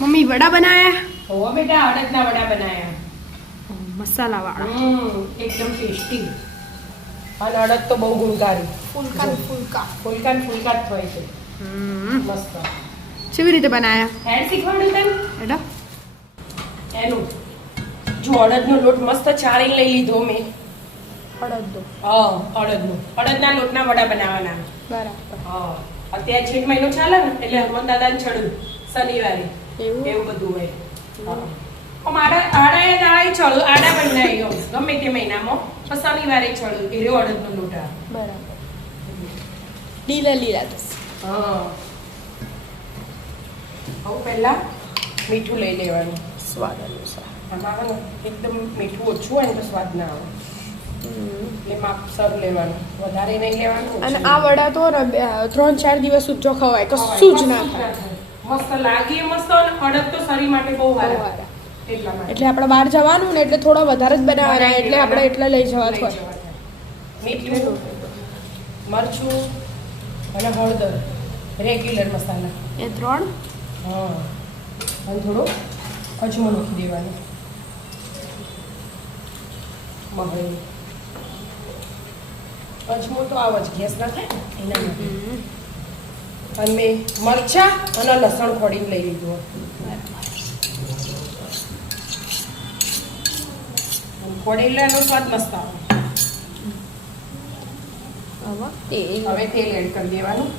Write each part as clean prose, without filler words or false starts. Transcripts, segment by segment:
Mummy vada बनाया हो बेटा अड़दना वड़ा बनाया मसाला वाला एकदम टेस्टी અને અડદ તો બહુ ગુણકારી फुलका फुलका ફુલકા ને ફુલકા જ હોય છે મસ્ત કેવી રીતે બનાયા એડ શીખવાડું તને એડા એનું જો અડદનો લોટ મસ્ત ચાળીને લઈ લીધો મેં અડદનો અડદના લોટના વડા બનાવવાના બરાબર અત્યારે છેક મહિનો ચાલે ને એટલે હનુમાન દાદાને ચડું શનિવારે એવું બધું હોય આડા ચડું આડા બનાવી ગમે તે મહિનામાં પણ શનિવારે ચડું એ રહ્યો અડદનો લોટ બરાબર લીલા લીલા હવે પહેલા મીઠું લઈ લેવાનું સ્વાદ અનુસાર આમાં એકદમ મીઠું ઓછું હોય ને તો સ્વાદ ના આવે એટલે માપસર લેવાનું વધારે નહીં લેવાનું અને આ વડા તો 3-4 દિવસ સુધી ખવાય કશું જ ના થાય મસ્ત લાગે મસ્ત અને અડદ તો શરીર માટે બહુ સારા એટલા માટે એટલે આપણે બહાર જવાનું ને એટલે થોડા વધારે જ બનાવવાના એટલે આપણે એટલા લઈ જવા હોય મીઠું મરચું અને હળદર રેગ્યુલર મસાલા એ 3 અને થોડો અજમો નાખી દેવાનો મહી અજમો તો આવો જ ગેસ ના થાય એના માટે અને મેં મરચા અને લસણ ખોડીને લઈ લીધું ખોડેલાનો સ્વાદ મસ્ત આવે હવે તેલ એડ કરી દેવાનું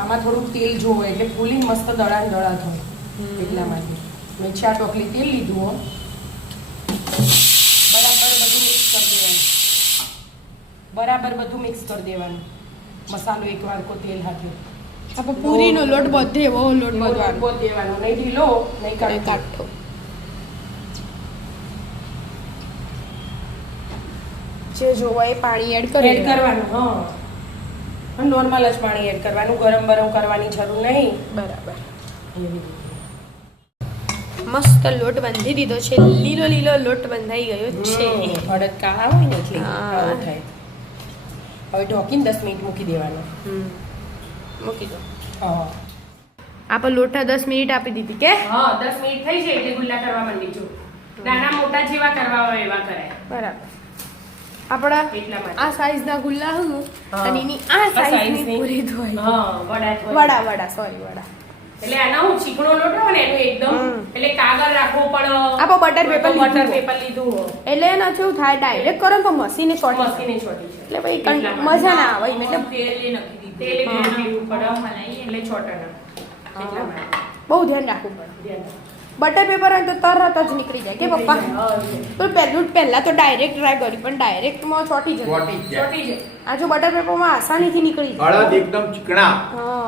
આમાં થોડુંક તેલ જોવો એટલે ફૂલી મસ્ત દળા થાય એટલા માટે મેં 4 ટોકલી તેલ લીધું બરાબર બધું મિક્સ કરી દેવાનું મસાલો એક વાડકો તેલ હાથે આપણે પૂરીનો લોટ બધે એવો લોટ બધો દેવાનો નહીં ઢીલો નહીં કાઠો જે જોવા એ પાણી એડ કરવાનું નોર્મલ જ પાણી એડ કરવાનું ગરમ કરવાની જરૂર નહીં બરાબર મસ્ત લોટ બાંધી દીધો છે લીલો લીલો લોટ બંધાઈ ગયો છે અડદ કાળા હોય ને એટલે આવું થાય હવે ઢોકીને 10 મિનિટ મૂકી દેવાનો મૂકી દો આપણે લોટા 10 મિનિટ આપી દીધી કે 10 મિનિટ થઈ જાય એટલે ગુલ્લા કરવા માંડી જો નાના મોટા જેવા કરવા હોય એવા કરાય બરાબર આપણા આ સાઈઝ ના ગુલ્લા હું અને એની આ સાઈઝ ની પૂરી ધોઈ વડા સોરી વડા એટલે આનો હું ચીકણો લોટ હોય ને એનું એકદમ એટલે કાગળ રાખવો પડે આપો બટર પેપર લીધું એટલે એના કેવું થાય ડાયરેક્ટ કરો તો મશીને ચોટી એટલે ભાઈ મજા ના આવે એટલે તેલ નાખી પડે એટલે ચોટે ના એટલા માટે બહુ ધ્યાન રાખવું પડે બટર પેપર હોય તો તરત જ નીકળી જાય કે પપ્પા તો પહેલા તો ડાયરેક્ટ ટ્રાય કરી પણ ડાયરેક્ટ માં ચોટી જાય આ જો બટર પેપર માં આસાનીથી નીકળી જાય અડદ એકદમ ચીકણા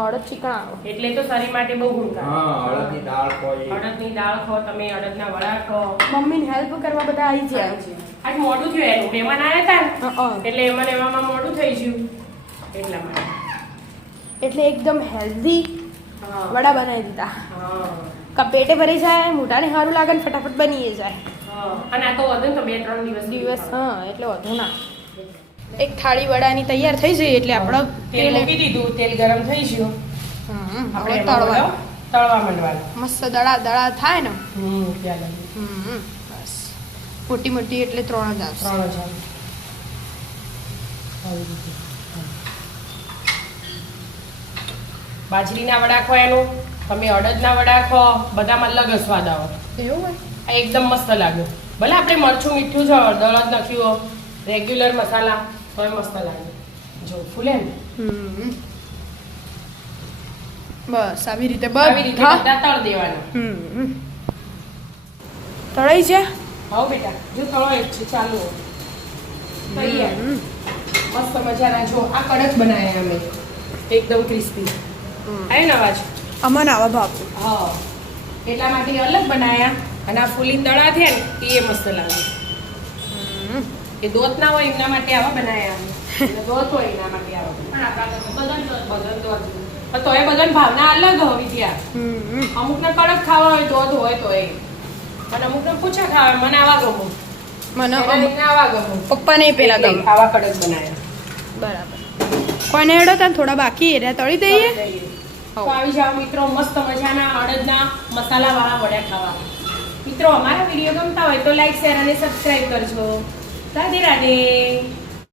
અડદ ચીકણા એટલે તો શરીર માટે બહુ ગુણકારી અડદની દાળ ખાઓ તમે અડદના વડા ખાઓ મમ્મીને હેલ્પ કરવા બધા આવી જાય આજ મોડું થયું એનું મહેમાન આવ્યા હતા એટલે એમાં મોડું થઈ ગયું એટલા માટે એટલે એકદમ હેલ્ધી વડા બનાવી દીધા પેટે ભરી જાય મોઢાને સારું લાગે ને ફટાફટ બની જાય અને આ તો વધુ તો 2-3 દિવસ એટલે વધુ ના એક થાળી વડાની તૈયાર થઈ જાય એટલે આપણે તેલ મૂકી દીધું તેલ ગરમ થઈ ગયું આપણે તળવા માંડવાનું મસ્ત દડા થાય ને બસ મોટી મોટી એટલે 3 જ આવશે બાજરીના વડા ખો એનું તમે અડદના વડા ખો બધામાં અલગ સ્વાદ આવે એવું હોય આ એકદમ મસ્ત લાગે ભલે આપણે મરચું મીઠું છે અડદ નાખ્યું રેગ્યુલર મસાલા તોય મસ્ત લાગે જો ફૂલે ને બસ આવી રીતે બધા તળ દેવાના તળાઈ છે હા બેટા જો તળાઈ છે ચાલુ તૈયાર મસ્ત મજાના જો આ કડક બનાવ્યા અમે એકદમ ક્રિસ્પી આવ્યો ને અવાજ અમન આવા ભાવ એટલા માટે અલગ બનાયા અને આ ફૂલી દડા થયા ને એ મસ્ત લાગે એ દોત ના હોય એમના માટે આવા બનાયા દોત હોય એના માટે આવા પણ આપણા તો એ બધાની ભાવના અલગ હોવી ત્યાં અમુક ને કડક ખાવા હોય દોધ હોય તો એ અને અમુક ને પૂછા ખાવા મને આવા ગમો મને આવા ગમો પપ્પા ને પેલા ગમે આવા કડક બનાયા બરાબર કોને હેડો તા થોડા બાકી એરા તળી દઈએ તો આવી જાઓ મિત્રો મસ્ત મજાના અડદના મસાલાવાળા વડા ખાવા. મિત્રો અમારા વિડીયો ગમતા હોય તો લાઈક શેર અને સબસ્ક્રાઈબ કરજો. રાધે રાધે.